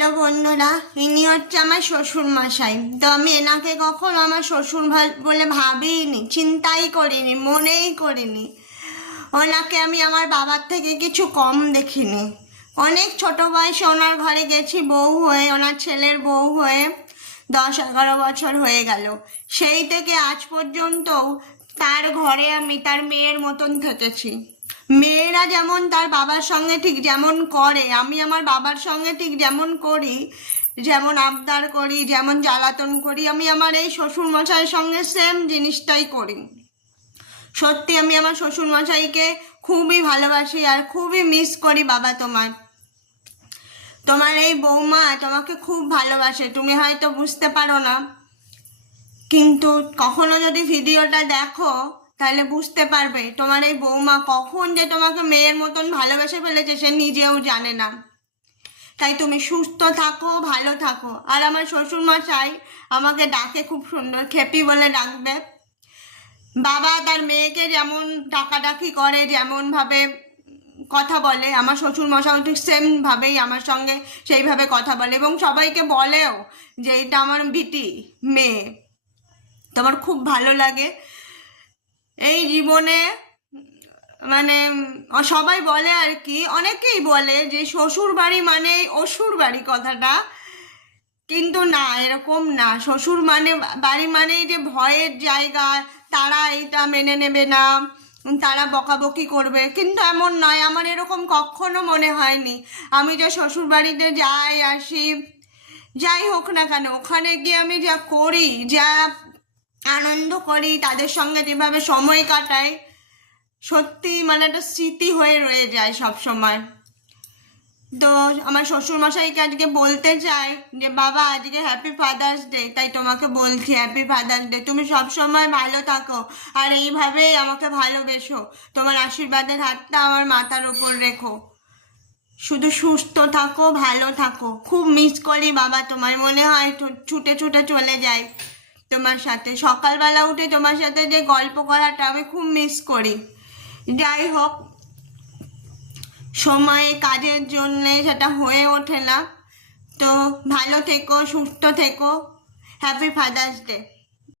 Hello বন্ধুরা, ইনি হচ্ছে আমার শ্বশুর মশাই। তো আমি এনাকে কখনো আমার শ্বশুর বলে ভাবিনি, চিন্তাই করিনি, মনেই করিনি। ওনাকে আমি আমার বাবার থেকে কিছু কম দেখিনি। অনেক ছোট বয়সে ওনার ঘরে গেছি বউ হয়ে, ওনার ছেলের বউ হয়ে 10-11 বছর হয়ে গেল। সেই থেকে আজ পর্যন্তও তার ঘরে আমি তার মেয়ের মতন থেকেছি। মেয়েরা যেমন তার বাবার সঙ্গে ঠিক যেমন করে, আমি আমার বাবার সঙ্গে ঠিক যেমন করি, যেমন আবদার করি, যেমন জ্বালাতন করি, আমি আমার এই শ্বশুর মশাইয়ের সঙ্গে সেম জিনিসটাই করি। সত্যি আমি আমার শ্বশুর মশাইকে খুবই ভালোবাসি আর খুবই মিস করি। বাবা, তোমার এই বৌমা তোমাকে খুব ভালোবাসে, তুমি হয়তো বুঝতে পারো না, কিন্তু কখনো যদি ভিডিওটা দেখো তাহলে বুঝতে পারবে তোমার এই বৌমা কখন যে তোমাকে মেয়ের মতন ভালোবেসে ফেলেছে সে নিজেও জানে না। তাই তুমি সুস্থ থাকো, ভালো থাকো। আর আমার শ্বশুর মশাই আমাকে ডাকে খুব সুন্দর, খেপি বলে ডাকবে। বাবা তার মেয়েকে যেমন ডাকাডাকি করে, যেমন ভাবে কথা বলে, আমার শ্বশুর মশাই ঠিক সেম ভাবেই আমার সঙ্গে সেইভাবে কথা বলে এবং সবাইকে বলেও যে এটা আমার বিটি মেয়ে। তোমার খুব ভালো লাগে এই জীবনে, মানে সবাই বলে আর কি, অনেকেই বলে যে শ্বশুর বাড়ি মানে অসুর বাড়ি কথাটা, কিন্তু না, এরকম না। শ্বশুর বাড়ি মানেই যে ভয়ের জায়গা, তারা এটা মেনে নেবে না, তারা বকাবকি করবে, কিন্তু এমন নয়। আমার এরকম কখনো মনে হয়নি। আমি যে শ্বশুর বাড়িতে যাই আসি, যাই হোক না কেন, ওখানে গিয়ে আমি যা করি, যা আনন্দ করি, তাদের সঙ্গে যেভাবে সময় কাটাই, সত্যি মানে একটা স্মৃতি হয়ে রয়ে যায় সব সময়। তো আমার শ্বশুর মশাইকে আজকে বলতে চাই যে বাবা আজকে হ্যাপি ফাদার্স ডে, তাই তোমাকে বলছি হ্যাপি ফাদার্স ডে। তুমি সব সময় ভালো থাকো আর এইভাবেই আমাকে ভালোবেসো। তোমার আশীর্বাদের হাতটা আমার মাথার উপর রেখো। শুধু সুস্থ থাকো, ভালো থাকো। খুব মিস করি বাবা তোমার, মনে হয় ছুটে ছুটে চলে যাই তোমার সাথে। সকালবেলা উঠে তোমার সাথে যে গল্প করাটা আমি খুব মিস করি। যাই হোক, সময়ে কাজের জন্যে সেটা হয়ে ওঠে না। তো ভালো থেকো, সুস্থ থেকো। Happy father's day.